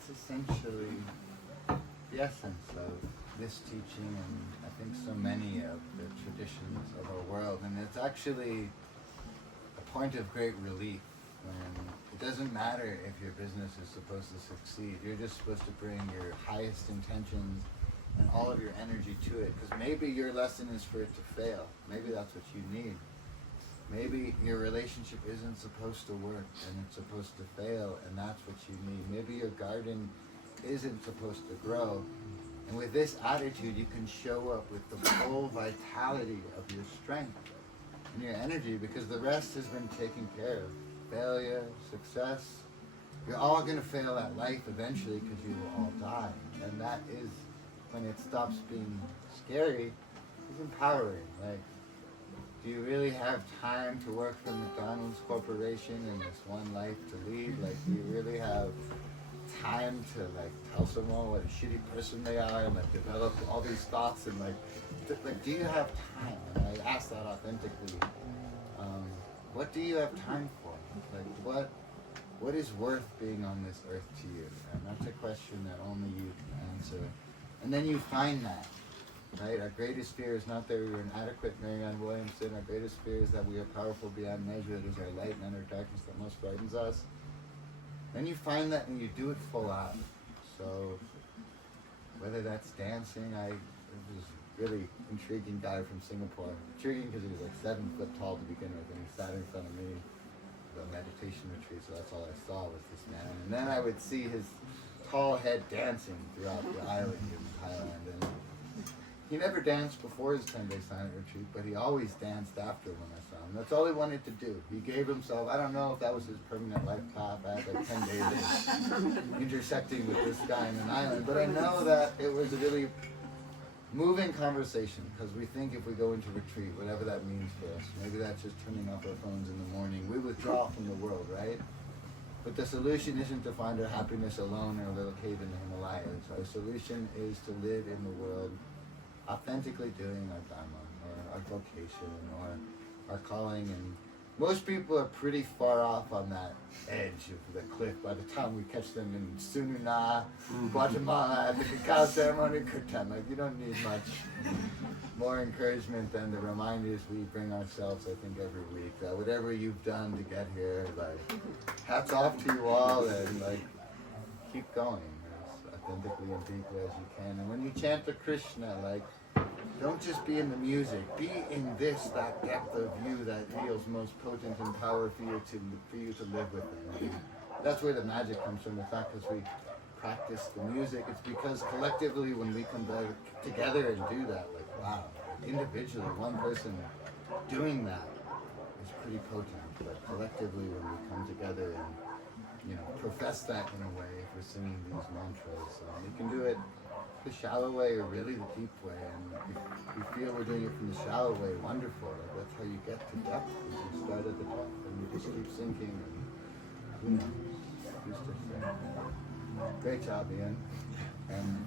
that's essentially the essence of this teaching, and I think so many of the traditions of our world. And it's actually a point of great relief when it doesn't matter if your business is supposed to succeed. You're just supposed to bring your highest intentions and all of your energy to it, because maybe your lesson is for it to fail. Maybe that's what you need. Maybe your relationship isn't supposed to work and it's supposed to fail, and that's what you need. Maybe your garden isn't supposed to grow, and with this attitude you can show up with the full vitality of your strength and your energy, because the rest has been taken care of. Failure, success, you're all going to fail at life eventually, because you will all die, and that is when it stops being scary. It's empowering. Like, do you really have time to work for McDonald's Corporation and this one life to lead? Like, do you really have time to like tell someone what a shitty person they are and like develop all these thoughts and like do you have time? And I ask that authentically. What do you have time for? Like, what is worth being on this earth to you? And that's a question that only you can answer. And then you find that. Right? Our greatest fear is not that we are inadequate, Marianne Williamson. Our greatest fear is that we are powerful beyond measure. It is our light and our darkness that most frightens us. Then you find that and you do it full out. So whether that's dancing, it was a really intriguing guy from Singapore. Intriguing because he was like 7 foot tall to begin with, and he sat in front of me at a meditation retreat, so that's all I saw was this man. And then I would see his tall head dancing throughout the island in Thailand. And he never danced before his 10-day silent retreat, but he always danced after when I saw him. That's all he wanted to do. He gave himself, I don't know if that was his permanent life path. I had like 10 days intersecting with this guy in an island, but I know that it was a really moving conversation, because we think if we go into retreat, whatever that means for us, maybe that's just turning off our phones in the morning, we withdraw from the world, right? But the solution isn't to find our happiness alone in a little cave in the Himalayas. Our solution is to live in the world authentically doing our dharma, or our vocation, or our calling. And most people are pretty far off on that edge of the cliff by the time we catch them in Sununa, Guatemala, at the cacao ceremony, Kirtan. Like, you don't need much more encouragement than the reminders we bring ourselves, I think, every week. That whatever you've done to get here, like, hats off to you all, and like, keep going as authentically and deeply as you can. And when you chant the Krishna, like, don't just be in the music. Be in that depth of you that feels most potent in power for you to live within. And that's where the magic comes from. It's not because we practice the music. It's because collectively, when we come back together and do that, like, wow, individually, one person doing that is pretty potent. But collectively, when we come together and, you know, profess that in a way, if we're singing these mantras, we can do it the shallow way or really the deep way. And if we feel we're doing it from the shallow way, wonderful. Like, that's how you get to depth. You start at the top and you just keep sinking. And who knows? Who's to say? Great job, Ian. And